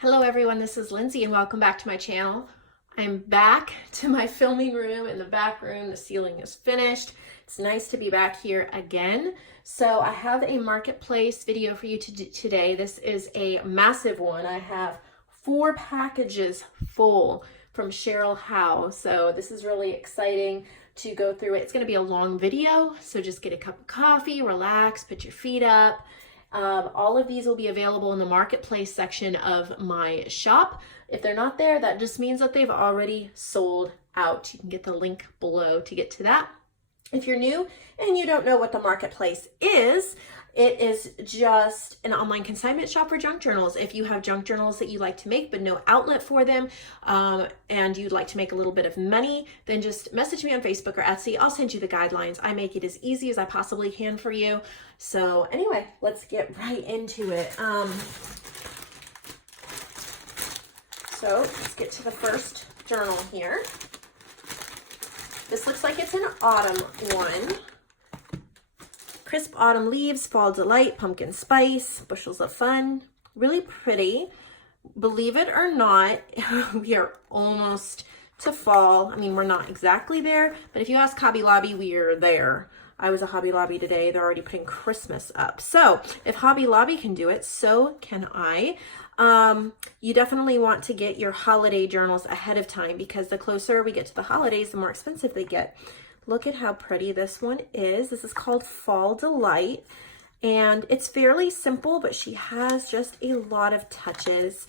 Hello everyone, this is Lindsay and welcome back to my channel. I'm back to my filming room in the back room. The ceiling is finished. It's nice to be back here again. So I have a marketplace video for you to do today. This is a massive one. I have 4 packages full from Cheryl Howe. So this is really exciting to go through it. It's going to be a long video, so just get a cup of coffee, relax, put your feet up. All of these will be available in the marketplace section of my shop. If they're not there, that just means that they've already sold out. You can get the link below to get to that. If you're new and you don't know what the marketplace is, it is just an online consignment shop for junk journals. If you have junk journals that you like to make but no outlet for them, and you'd like to make a little bit of money, then just message me on Facebook or Etsy. I'll send you the guidelines. I make it as easy as I possibly can for you. So anyway, let's get right into it. So let's get to the first journal here. This looks like it's an autumn one. Crisp autumn leaves, fall delight, pumpkin spice, bushels of fun. Really pretty. Believe it or not, we are almost to fall. I mean, we're not exactly there, but if you ask Hobby Lobby, we are there. I was at Hobby Lobby today. They're already putting Christmas up. So if Hobby Lobby can do it, so can I. You definitely want to get your holiday journals ahead of time because the closer we get to the holidays, the more expensive they get. Look at how pretty this one is. This is called Fall Delight, and it's fairly simple, but she has just a lot of touches.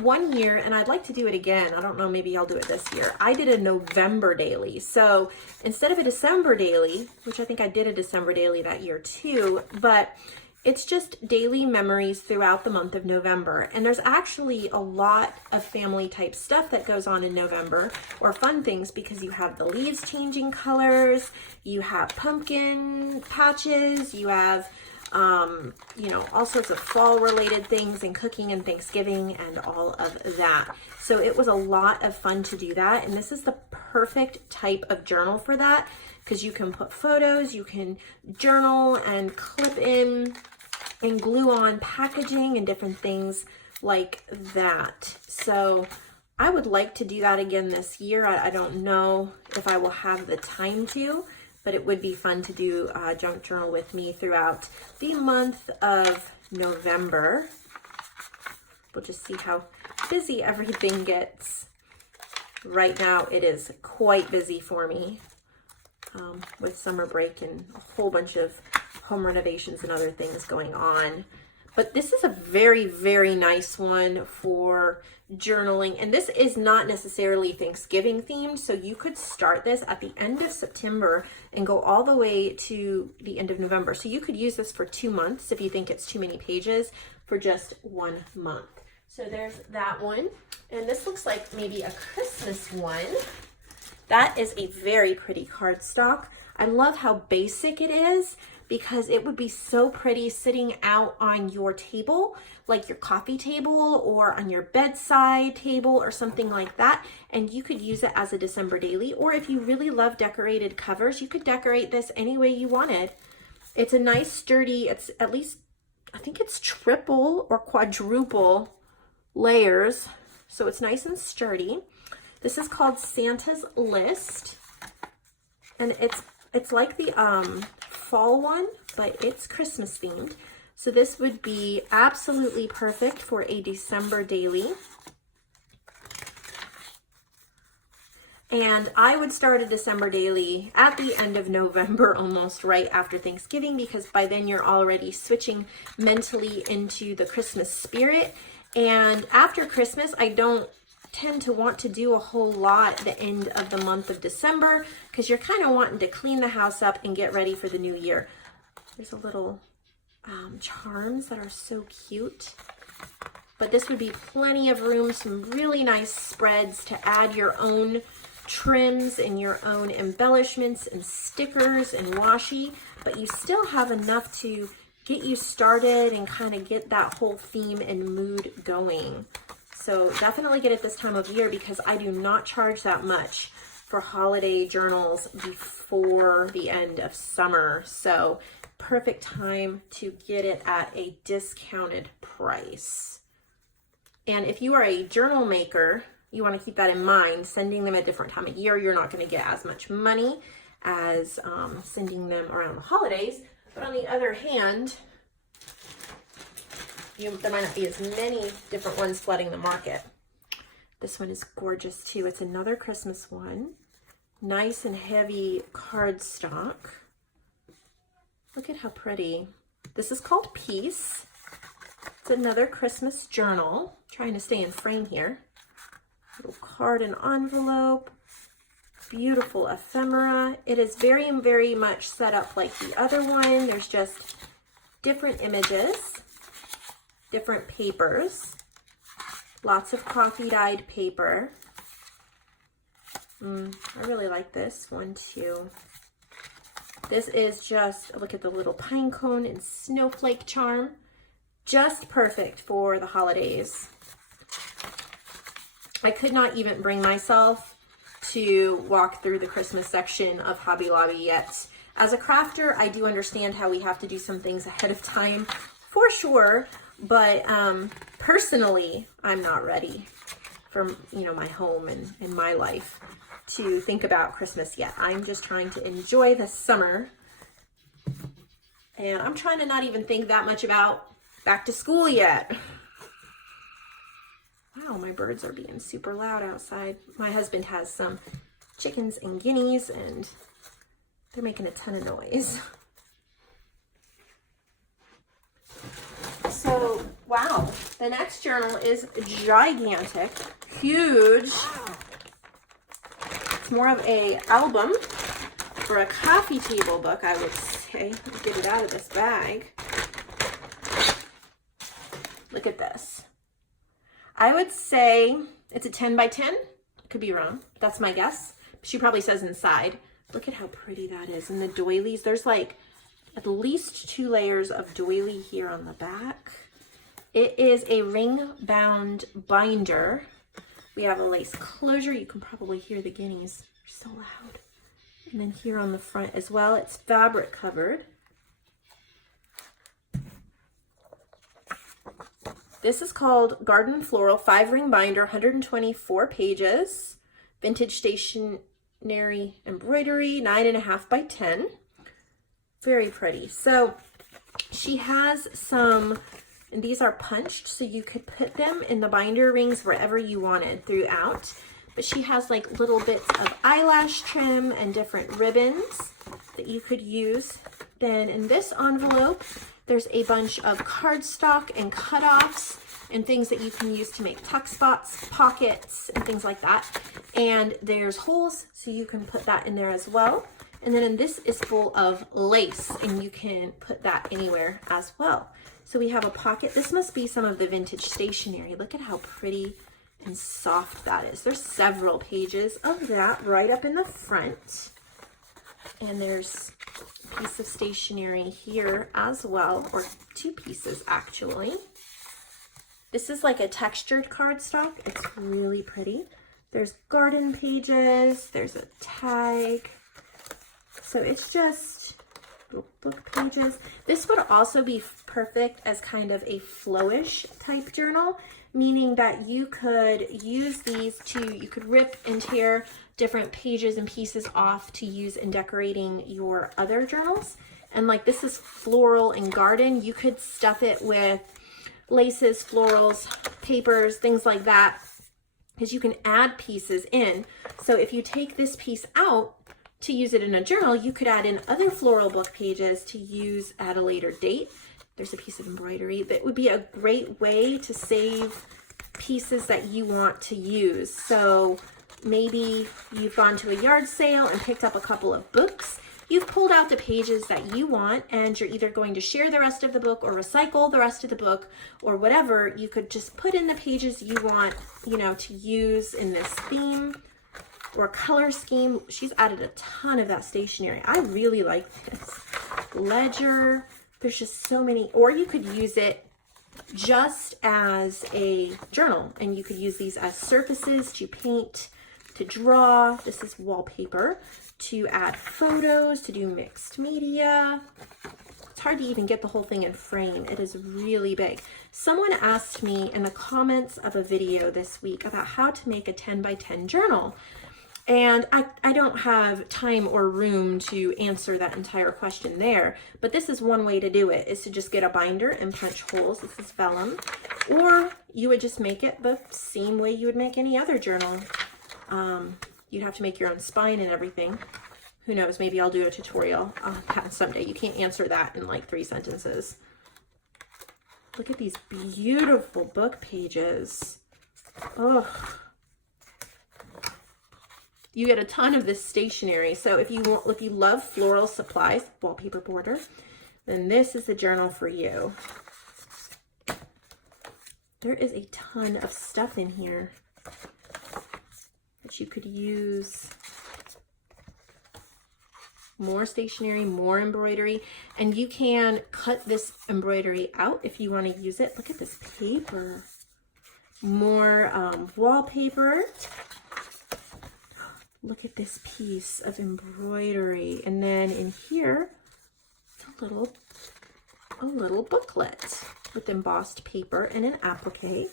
One year, and I'd like to do it again. I don't know, maybe I'll do it this year. I did a November daily. So instead of a December daily, which I think I did a December daily that year too, but it's just daily memories throughout the month of November. And there's actually a lot of family type stuff that goes on in November, or fun things, because you have the leaves changing colors, you have pumpkin patches, you have, you know, all sorts of fall related things and cooking and Thanksgiving and all of that. So it was a lot of fun to do that. And this is the perfect type of journal for that, because you can put photos, you can journal and clip in and glue on packaging and different things like that. So I would like to do that again this year. I don't know if I will have the time to, but it would be fun to do a junk journal with me throughout the month of November. We'll just see how busy everything gets. Right now it is quite busy for me with summer break and a whole bunch of home renovations and other things going on. But this is a very, very nice one for journaling. And this is not necessarily Thanksgiving themed. So you could start this at the end of September and go all the way to the end of November. So you could use this for 2 months if you think it's too many pages, for just 1 month. So there's that one. And this looks like maybe a Christmas one. That is a very pretty cardstock. I love how basic it is, because it would be so pretty sitting out on your table, like your coffee table or on your bedside table or something like that. And you could use it as a December daily, or if you really love decorated covers, you could decorate this any way you wanted. It's a nice sturdy, it's at least, I think it's triple or quadruple layers. So it's nice and sturdy. This is called Santa's List, and it's like the fall one, but it's Christmas themed. So this would be absolutely perfect for a December daily. And I would start a December daily at the end of November, almost right after Thanksgiving, because by then you're already switching mentally into the Christmas spirit. And after Christmas, I don't tend to want to do a whole lot at the end of the month of December, because you're kind of wanting to clean the house up and get ready for the new year. There's a little charms that are so cute. But this would be plenty of room, some really nice spreads to add your own trims and your own embellishments and stickers and washi, but you still have enough to get you started and kind of get that whole theme and mood going. So definitely get it this time of year, because I do not charge that much for holiday journals before the end of summer. So perfect time to get it at a discounted price. And if you are a journal maker, you want to keep that in mind. Sending them at a different time of year, you're not going to get as much money as sending them around the holidays. But on the other hand, there might not be as many different ones flooding the market. This one is gorgeous too. It's another Christmas one. Nice and heavy cardstock. Look at how pretty. This is called Peace. It's another Christmas journal. I'm trying to stay in frame here. Little card and envelope. Beautiful ephemera. It is very, very much set up like the other one. There's just different images, different papers, lots of coffee dyed paper. I really like this one too. This is just, look at the little pine cone and snowflake charm. Just perfect for the holidays. I could not even bring myself to walk through the Christmas section of Hobby Lobby yet. As a crafter, I do understand how we have to do some things ahead of time, for sure, but personally, I'm not ready for, you know, my home and my life to think about Christmas yet. I'm just trying to enjoy the summer, and I'm trying to not even think that much about back to school yet. Wow, my birds are being super loud outside. My husband has some chickens and guineas, and they're making a ton of noise. So, wow, the next journal is gigantic, huge. It's more of a album or a coffee table book, I would say. Let me get it out of this bag. Look at this. I would say it's a 10 by 10. Could be wrong. That's my guess. She probably says inside. Look at how pretty that is. And the doilies, there's like at least 2 layers of doily here on the back. It is a ring bound binder. We have a lace closure. You can probably hear the guineas. They're so loud. And then here on the front as well, it's fabric covered. This is called Garden Floral 5-ring binder, 124 pages, vintage stationery embroidery, 9.5 by 10. Very pretty. So she has some, and these are punched, so you could put them in the binder rings wherever you wanted throughout. But she has like little bits of eyelash trim and different ribbons that you could use. Then in this envelope, there's a bunch of cardstock and cutoffs and things that you can use to make tuck spots, pockets, and things like that. And there's holes, so you can put that in there as well. And then this is full of lace, and you can put that anywhere as well. So we have a pocket. This must be some of the vintage stationery. Look at how pretty and soft that is. There's several pages of that right up in the front. And there's a piece of stationery here as well, or 2 pieces actually. This is like a textured cardstock. It's really pretty. There's garden pages, there's a tag. So it's just little book pages. This would also be perfect as kind of a flowish type journal, meaning that you could use these you could rip and tear different pages and pieces off to use in decorating your other journals. And like this is floral and garden, you could stuff it with laces, florals, papers, things like that, because you can add pieces in. So if you take this piece out to use it in a journal, you could add in other floral book pages to use at a later date. There's a piece of embroidery that would be a great way to save pieces that you want to use. So maybe you've gone to a yard sale and picked up a couple of books. You've pulled out the pages that you want, and you're either going to share the rest of the book or recycle the rest of the book or whatever. You could just put in the pages you want, you know, to use in this theme or color scheme. She's added a ton of that stationery. I really like this. Ledger. There's just so many. Or you could use it just as a journal, and you could use these as surfaces to paint, to draw. This is wallpaper. To add photos, to do mixed media. It's hard to even get the whole thing in frame. It is really big. Someone asked me in the comments of a video this week about how to make a 10 by 10 journal. And I don't have time or room to answer that entire question there, but this is one way to do it, is to just get a binder and punch holes. This is vellum. Or you would just make it the same way you would make any other journal. You'd have to make your own spine and everything. Who knows, maybe I'll do a tutorial on that someday. You can't answer that in like 3 sentences. Look at these beautiful book pages. Oh. You get a ton of this stationery. So if you love floral supplies, wallpaper border, then this is the journal for you. There is a ton of stuff in here that you could use. More stationery, more embroidery, and you can cut this embroidery out if you want to use it. Look at this paper. More wallpaper. Look at this piece of embroidery, and then in here, it's a little booklet with embossed paper and an applique.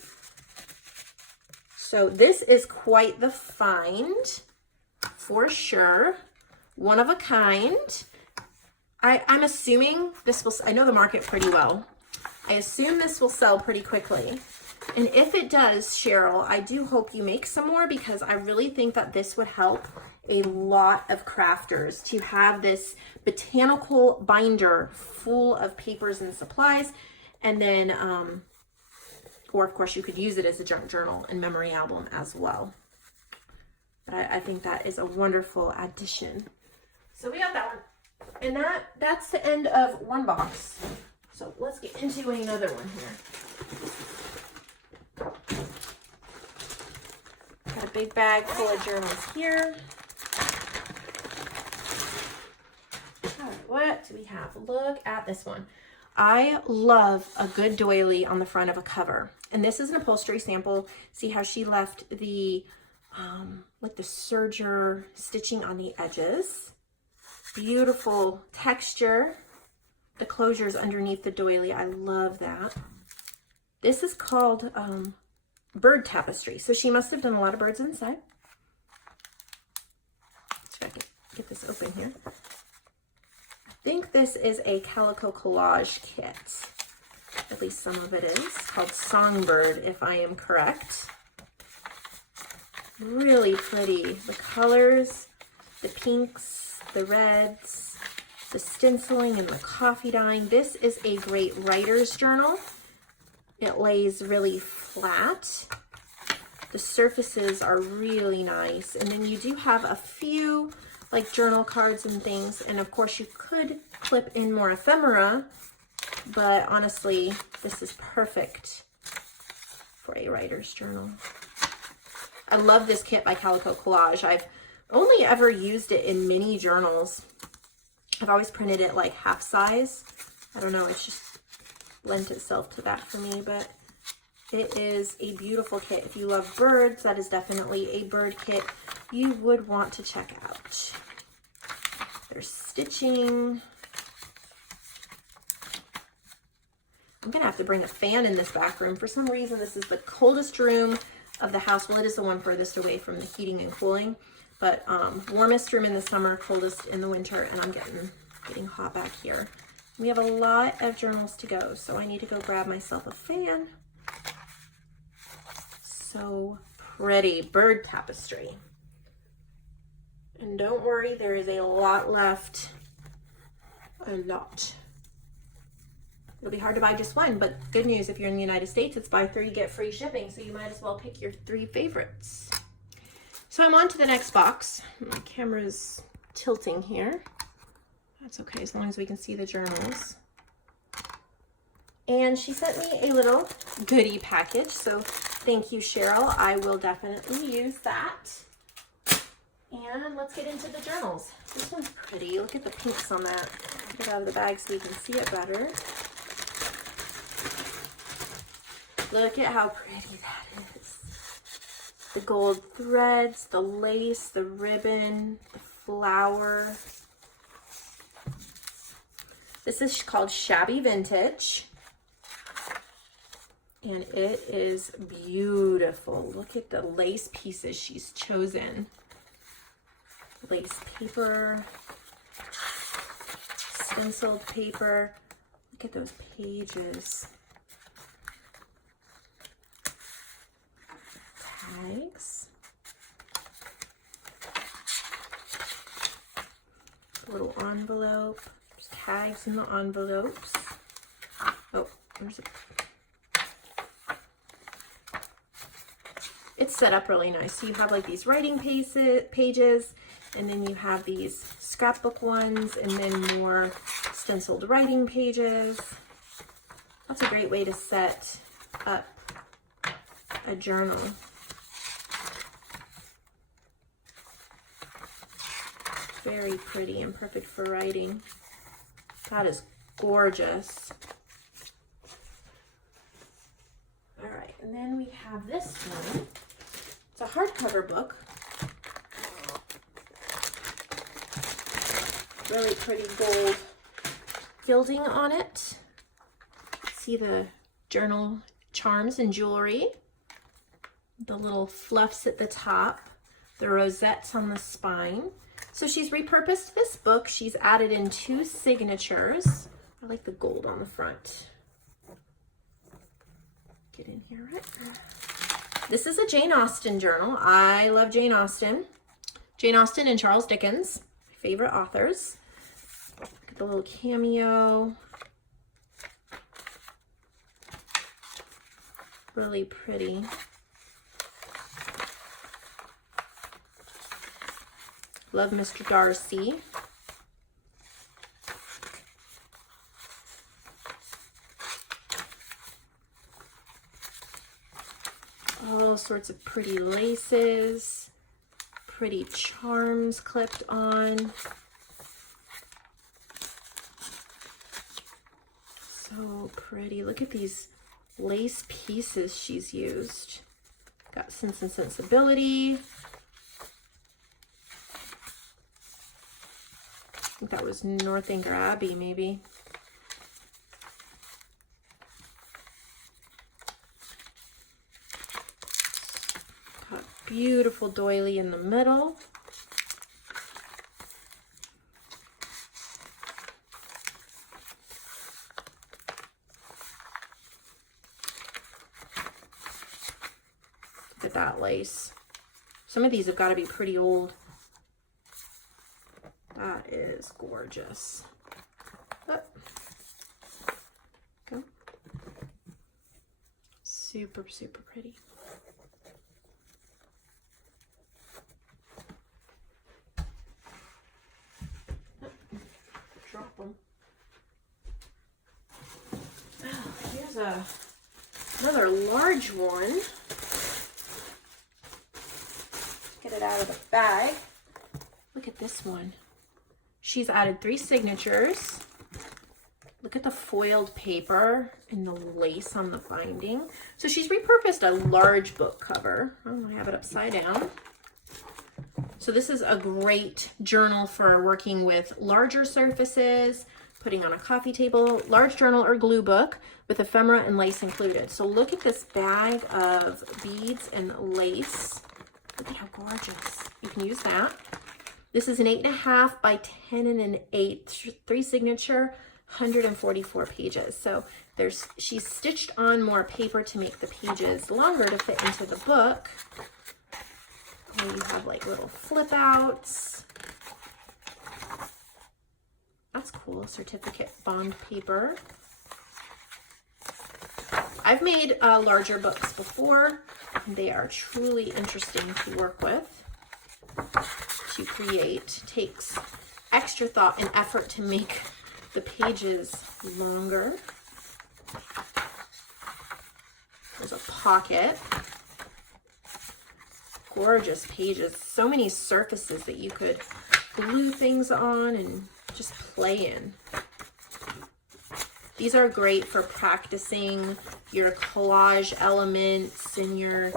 So this is quite the find, for sure. One of a kind. I'm assuming this will, I know the market pretty well. I assume this will sell pretty quickly. And if it does, Cheryl, I do hope you make some more, because I really think that this would help a lot of crafters to have this botanical binder full of papers and supplies. And then, or of course you could use it as a junk journal and memory album as well. But I think that is a wonderful addition. So we got that one. And that's the end of one box. So let's get into another one here. Got a big bag full of journals here. All right, what do we have? Look at this one. I love a good doily on the front of a cover. And this is an upholstery sample. See how she left the like the serger stitching on the edges. Beautiful texture. The closures underneath the doily. I love that. This is called bird tapestry. So she must have done a lot of birds inside. Let's try to get this open here. I think this is a calico collage kit. At least some of it is. Called Songbird, if I am correct. Really pretty. The colors, the pinks, the reds, the stenciling, and the coffee dyeing. This is a great writer's journal. It lays really flat. The surfaces are really nice. And then you do have a few like journal cards and things. And of course you could clip in more ephemera, but honestly, this is perfect for a writer's journal. I love this kit by Calico Collage. I've only ever used it in mini journals. I've always printed it like half size. I don't know, it's just lent itself to that for me, but it is a beautiful kit. If you love birds, that is definitely a bird kit you would want to check out. There's stitching. I'm gonna have to bring a fan in this back room. For some reason, this is the coldest room of the house. Well, it is the one furthest away from the heating and cooling, but warmest room in the summer, coldest in the winter, and I'm getting hot back here. We have a lot of journals to go, so I need to go grab myself a fan. So pretty. Bird tapestry. And don't worry, there is a lot left. A lot. It'll be hard to buy just one, but good news, if you're in the United States, it's buy 3, get free shipping, so you might as well pick your 3 favorites. So I'm on to the next box. My camera's tilting here. That's okay, as long as we can see the journals. And she sent me a little goodie package, so thank you, Cheryl. I will definitely use that. And let's get into the journals. This one's pretty. Look at the pinks on that. Get it out of the bag so you can see it better. Look at how pretty that is. The gold threads, the lace, the ribbon, the flower. This is called Shabby Vintage. And it is beautiful. Look at the lace pieces she's chosen. Lace paper, stenciled paper. Look at those pages. Tags. A little envelope. There's tags in the envelopes. Oh, there's a... It's set up really nice. So you have like these writing pages, and then you have these scrapbook ones, and then more stenciled writing pages. That's a great way to set up a journal. Very pretty and perfect for writing. That is gorgeous. All right, and then we have this one. It's a hardcover book. Really pretty gold gilding on it. See the journal charms and jewelry. The little fluffs at the top. The rosettes on the spine. So she's repurposed this book. She's added in 2 signatures. I like the gold on the front. Get in here right there. This is a Jane Austen journal. I love Jane Austen. Jane Austen and Charles Dickens, my favorite authors. Look at the little cameo. Really pretty. Love Mr. Darcy. All sorts of pretty laces, pretty charms clipped on. So pretty. Look at these lace pieces she's used. Got Sense and Sensibility. I think that was Northanger Abbey, maybe. Got beautiful doily in the middle. Look at that lace. Some of these have got to be pretty old. That is gorgeous. Oh. Go. Super, super pretty. Oh, drop them. Oh, here's another large one. Get it out of the bag. Look at this one. She's added 3 signatures. Look at the foiled paper and the lace on the binding. So she's repurposed a large book cover. Oh, I have it upside down. So this is a great journal for working with larger surfaces, putting on a coffee table, large journal or glue book with ephemera and lace included. So look at this bag of beads and lace. Look at how gorgeous. You can use that. This is an 8.5 by 10 1/8, 3 signature, 144 pages. So she's stitched on more paper to make the pages longer to fit into the book. And you have like little flip outs. That's cool, certificate bond paper. I've made larger books before. They are truly interesting to work with. To create. Takes extra thought and effort to make the pages longer. There's a pocket. Gorgeous pages. So many surfaces that you could glue things on and just play in. These are great for practicing your collage elements and your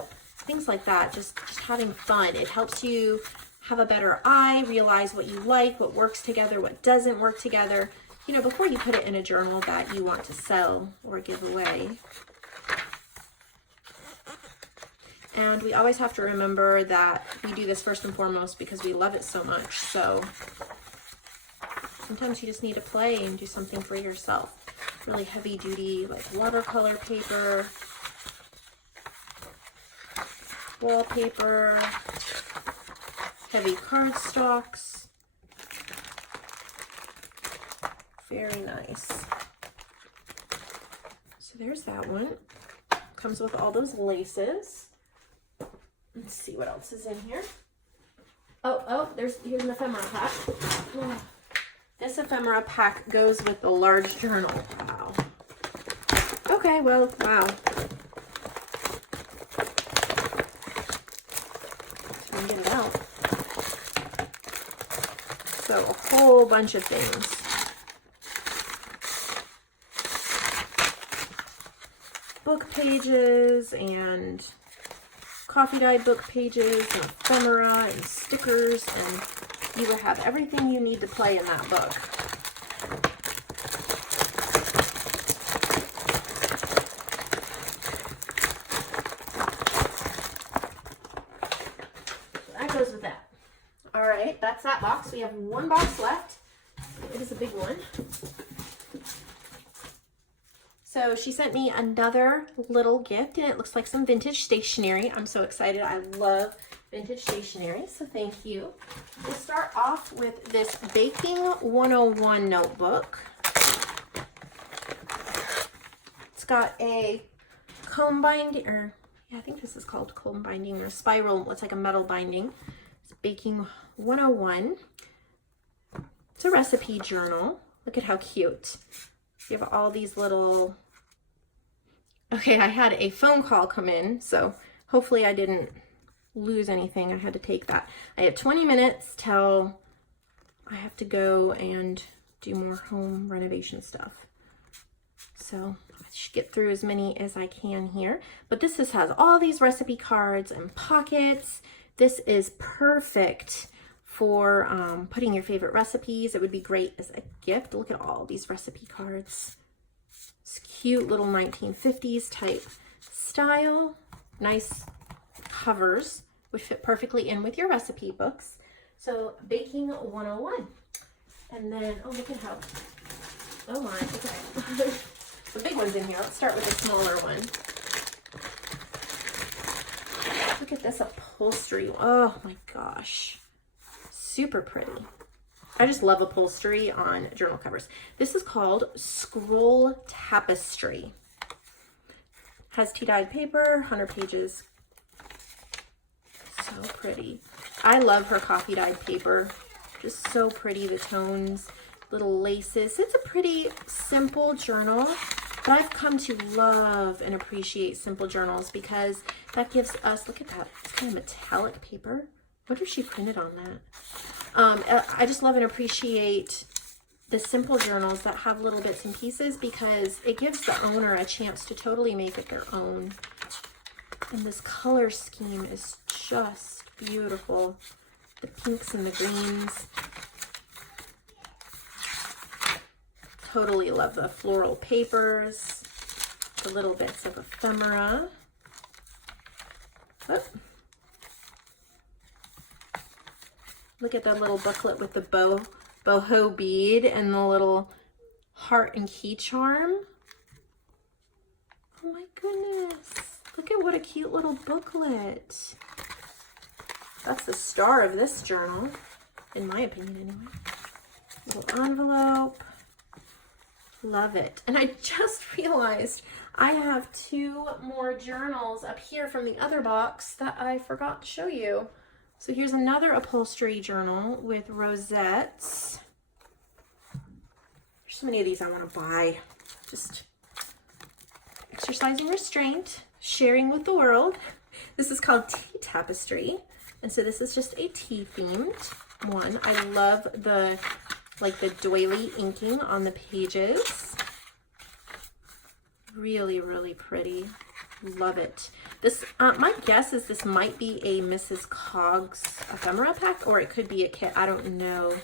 things like that. Just having fun. It helps you have a better eye, realize what you like, what works together, what doesn't work together. you know, before you put it in a journal that you want to sell or give away. And we always have to remember that we do this first and foremost because we love it so much. So sometimes you just need to play and do something for yourself. Really heavy duty, like watercolor paper, wallpaper, heavy cardstocks. Very nice. So there's that one. Comes with all those laces. Let's see what else is in here. Oh, here's an ephemera pack. Oh, this ephemera pack goes with the large journal. Wow. Okay, well, wow. Try and get it out. So a whole bunch of things. Book pages and coffee dyed book pages and ephemera and stickers, and you will have everything you need to play in that book. That goes with that. All right, that's that box. We have one box left. It is a big one. So she sent me another little gift, and it looks like some vintage stationery. I'm so excited. I love vintage stationery, so thank you. We'll start off with this Baking 101 notebook. It's got a comb binding, or yeah, I think this is called comb binding, or spiral. It's like a metal binding. It's Baking 101. It's a recipe journal. Look at how cute. You have all these little... Okay, I had a phone call come in, so hopefully I didn't lose anything. I had to take that. I have 20 minutes till I have to go and do more home renovation stuff. So I should get through as many as I can here. But this just has all these recipe cards and pockets. This is perfect for putting your favorite recipes. It would be great as a gift. Look at all these recipe cards. It's cute little 1950s type style. Nice covers, which fit perfectly in with your recipe books. So Baking 101. And then, oh, look at how, oh my, okay. The big one's in here. Let's start with the smaller one. Look at this upholstery. Oh my gosh. Super pretty. I just love upholstery on journal covers. This is called Scroll Tapestry. Has tea-dyed paper, 100 pages. So pretty. I love her coffee-dyed paper. Just so pretty, the tones, little laces. It's a pretty simple journal, but I've come to love and appreciate simple journals because that gives us, look at that, it's kind of metallic paper. I wonder if she printed on that. I just love and appreciate the simple journals that have little bits and pieces because it gives the owner a chance to totally make it their own. And this color scheme is just beautiful. The pinks and the greens. Totally love the floral papers, the little bits of ephemera. Oh. Look at that little booklet with the boho bead and the little heart and key charm. Oh my goodness. Look at what a cute little booklet. That's the star of this journal, in my opinion anyway. Little envelope. Love it. And I just realized I have 2 more journals up here from the other box that I forgot to show you. So here's another upholstery journal with rosettes. There's so many of these I want to buy. Just exercising restraint, sharing with the world. This is called Tea Tapestry. And so this is just a tea themed one. I love the, like the doily inking on the pages. Really, really pretty. Love it. This, my guess is this might be a Mrs. Coggs ephemera pack, or it could be a kit. I don't know.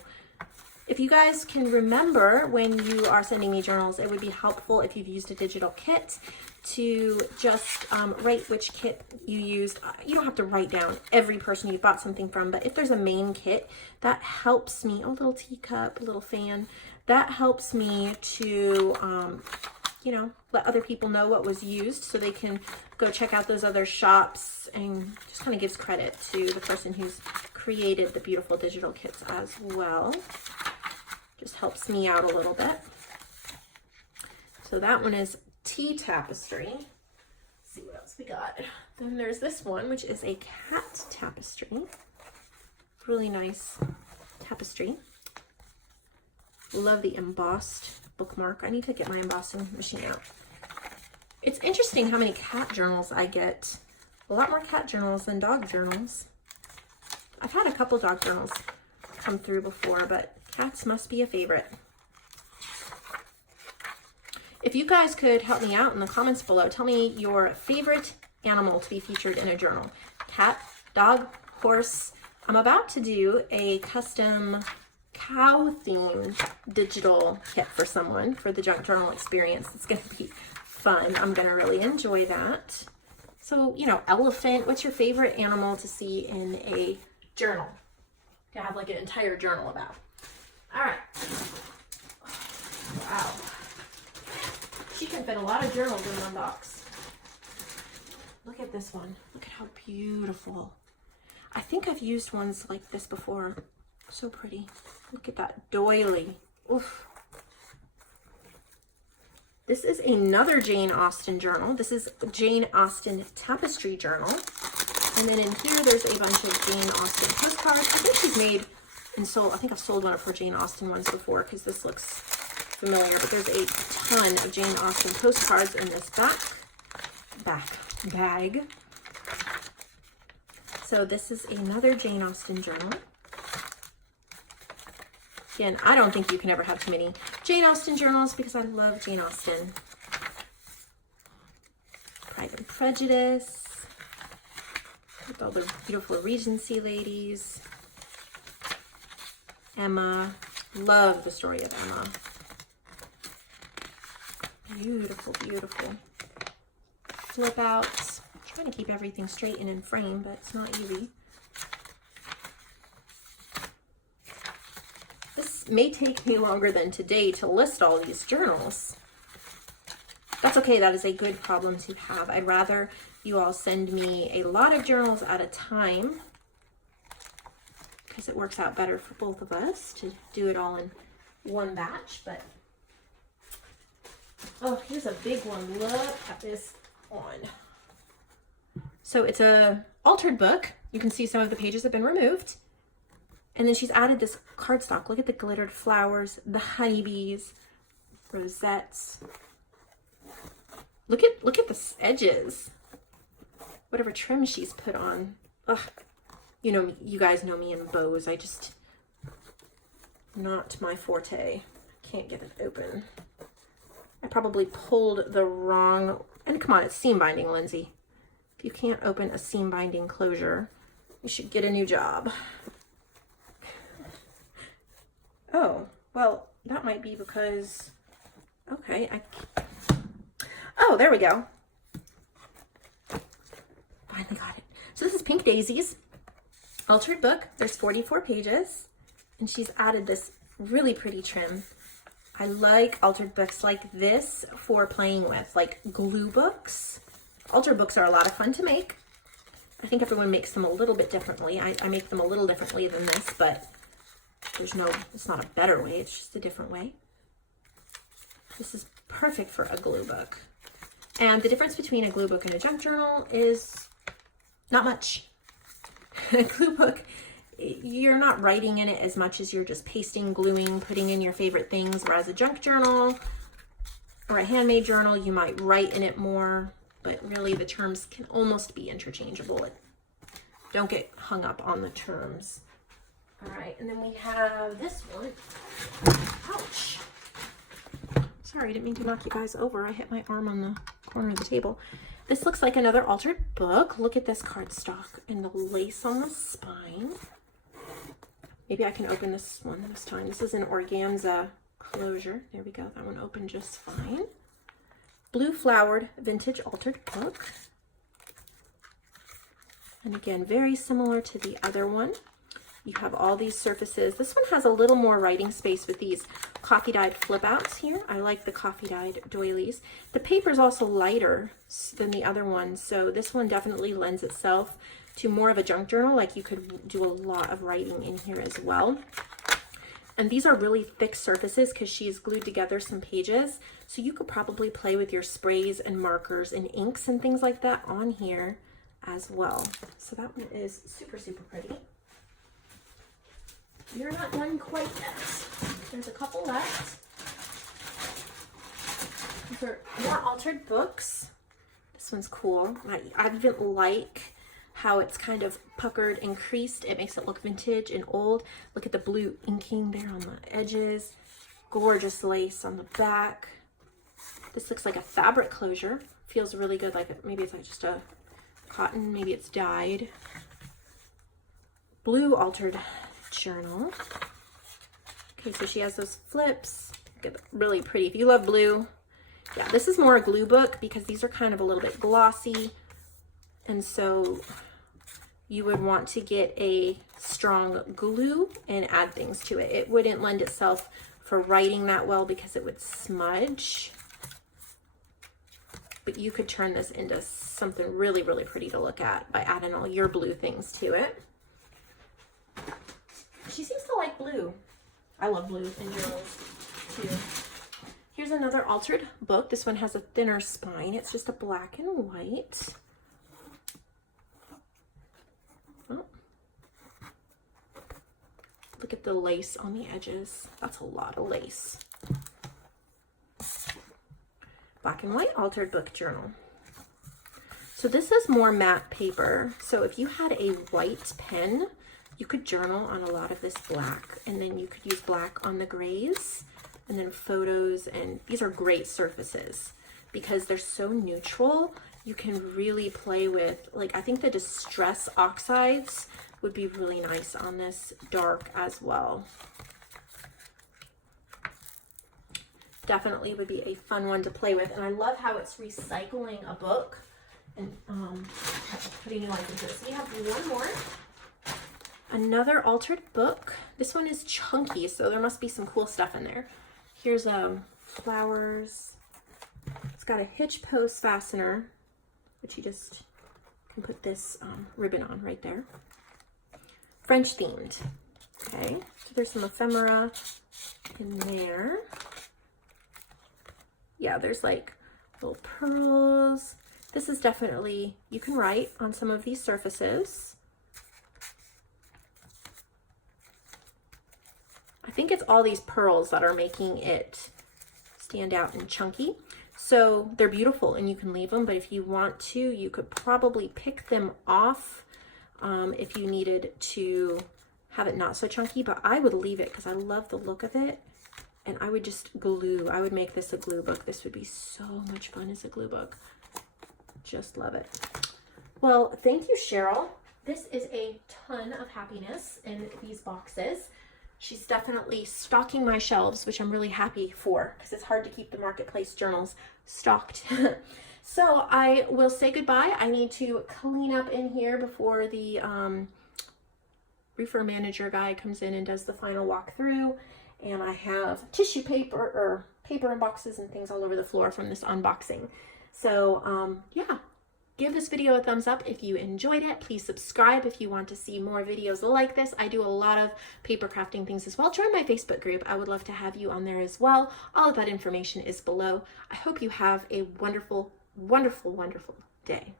If you guys can remember when you are sending me journals, it would be helpful if you've used a digital kit to just write which kit you used. You don't have to write down every person you bought something from, but if there's a main kit, that helps me. Oh, little teacup, little fan. That helps me to, you know, let other people know what was used so they can go check out those other shops, and just kind of gives credit to the person who's created the beautiful digital kits as well. Just helps me out a little bit. So that one is tea tapestry. Let's see what else we got. Then there's this one, which is a cat tapestry. Really nice tapestry. Love the embossed bookmark. I need to get my embossing machine out. It's interesting how many cat journals I get. A lot more cat journals than dog journals. I've had a couple dog journals come through before, but cats must be a favorite. If you guys could help me out in the comments below, tell me your favorite animal to be featured in a journal. Cat, dog, horse. I'm about to do a custom cow themed digital kit for someone for the junk journal experience. It's going to be fun. I'm going to really enjoy that. So, you know, elephant. What's your favorite animal to see in a journal? To have like an entire journal about. All right. Wow. She can fit a lot of journals in one box. Look at this one. Look at how beautiful. I think I've used ones like this before. So pretty. Look at that doily. Oof. This is another Jane Austen journal. This is Jane Austen Tapestry Journal. And then in here, there's a bunch of Jane Austen postcards. I think she's made and sold, I think I've sold one of her Jane Austen ones before because this looks familiar, but there's a ton of Jane Austen postcards in this bag. So this is another Jane Austen journal. Again, I don't think you can ever have too many Jane Austen journals because I love Jane Austen. Pride and Prejudice. With all the beautiful Regency ladies. Emma. Love the story of Emma. Beautiful, beautiful. Flip outs. I'm trying to keep everything straight and in frame, but it's not easy. This may take me longer than today to list all these journals. That's okay, that is a good problem to have. I'd rather you all send me a lot of journals at a time because it works out better for both of us to do it all in one batch. But oh, here's a big one. Look at this one. So it's a altered book. You can see some of the pages have been removed. And then she's added this cardstock. Look at the glittered flowers, the honeybees, rosettes. Look at the edges. Whatever trim she's put on. Ugh. You know, you guys know me in bows. I just, not my forte. Can't get it open. I probably pulled the wrong, and come on, it's seam binding, Lindsay. If you can't open a seam binding closure, you should get a new job. Oh, well, that might be because, okay, oh, there we go. Finally got it. So this is Pink Daisies, altered book. There's 44 pages, and she's added this really pretty trim. I like altered books like this for playing with, like glue books. Altered books are a lot of fun to make. I think everyone makes them a little bit differently. I make them a little differently than this, but it's not a better way, it's just a different way. This is perfect for a glue book. And the difference between a glue book and a junk journal is not much. A glue book, you're not writing in it as much as you're just pasting, gluing, putting in your favorite things, whereas a junk journal or a handmade journal, you might write in it more, but really the terms can almost be interchangeable. Don't get hung up on the terms. All right, and then we have this one. Ouch. Sorry, I didn't mean to knock you guys over. I hit my arm on the corner of the table. This looks like another altered book. Look at this cardstock and the lace on the spine. Maybe I can open this one this time. This is an organza closure. There we go. That one opened just fine. Blue flowered vintage altered book. And again, very similar to the other one. You have all these surfaces. This one has a little more writing space with these coffee dyed flip outs here. I like the coffee dyed doilies. The paper is also lighter than the other one, so this one definitely lends itself to more of a junk journal. Like you could do a lot of writing in here as well. And these are really thick surfaces because she's glued together some pages. So you could probably play with your sprays and markers and inks and things like that on here as well. So that one is super, super pretty. You're not done quite yet. There's a couple left. These are more altered books. This one's cool. I didn't like how it's kind of puckered and creased. It makes it look vintage and old. Look at the blue inking there on the edges. Gorgeous lace on the back. This looks like a fabric closure. Feels really good, like maybe it's like just a cotton, maybe it's dyed. Blue journal. Okay, so she has those flips. Really pretty. If you love blue, yeah, this is more a glue book because these are kind of a little bit glossy, and so you would want to get a strong glue and add things to it. It wouldn't lend itself for writing that well because it would smudge, but you could turn this into something really, really pretty to look at by adding all your blue things to it. She seems to like blue. I love blue in journals too. Here's another altered book. This one has a thinner spine. It's just a black and white. Oh. Look at the lace on the edges. That's a lot of lace. Black and white altered book journal. So this is more matte paper. So if you had a white pen, you could journal on a lot of this black, and then you could use black on the grays, and then photos, and these are great surfaces because they're so neutral. You can really play with, like, I think the distress oxides would be really nice on this dark as well. Definitely would be a fun one to play with, and I love how it's recycling a book and putting it like this. So you have one more. Another altered book. This one is chunky, so there must be some cool stuff in there. Here's flowers. It's got a hitch post fastener, which you just can put this ribbon on right there. French themed. Okay, so there's some ephemera in there. Yeah, there's like little pearls. This is definitely, you can write on some of these surfaces. I think it's all these pearls that are making it stand out and chunky. So they're beautiful and you can leave them, but if you want to, you could probably pick them off if you needed to have it not so chunky, but I would leave it because I love the look of it. And I would just glue. I would make this a glue book. This would be so much fun as a glue book. Just love it. Well, thank you, Cheryl. This is a ton of happiness in these boxes. She's definitely stocking my shelves, which I'm really happy for because it's hard to keep the marketplace journals stocked. So I will say goodbye. I need to clean up in here before the reefer manager guy comes in and does the final walkthrough. And I have tissue paper or paper and boxes and things all over the floor from this unboxing. So yeah, give this video a thumbs up if you enjoyed it. Please subscribe if you want to see more videos like this. I do a lot of paper crafting things as well. Join my Facebook group. I would love to have you on there as well. All of that information is below. I hope you have a wonderful, wonderful, wonderful day.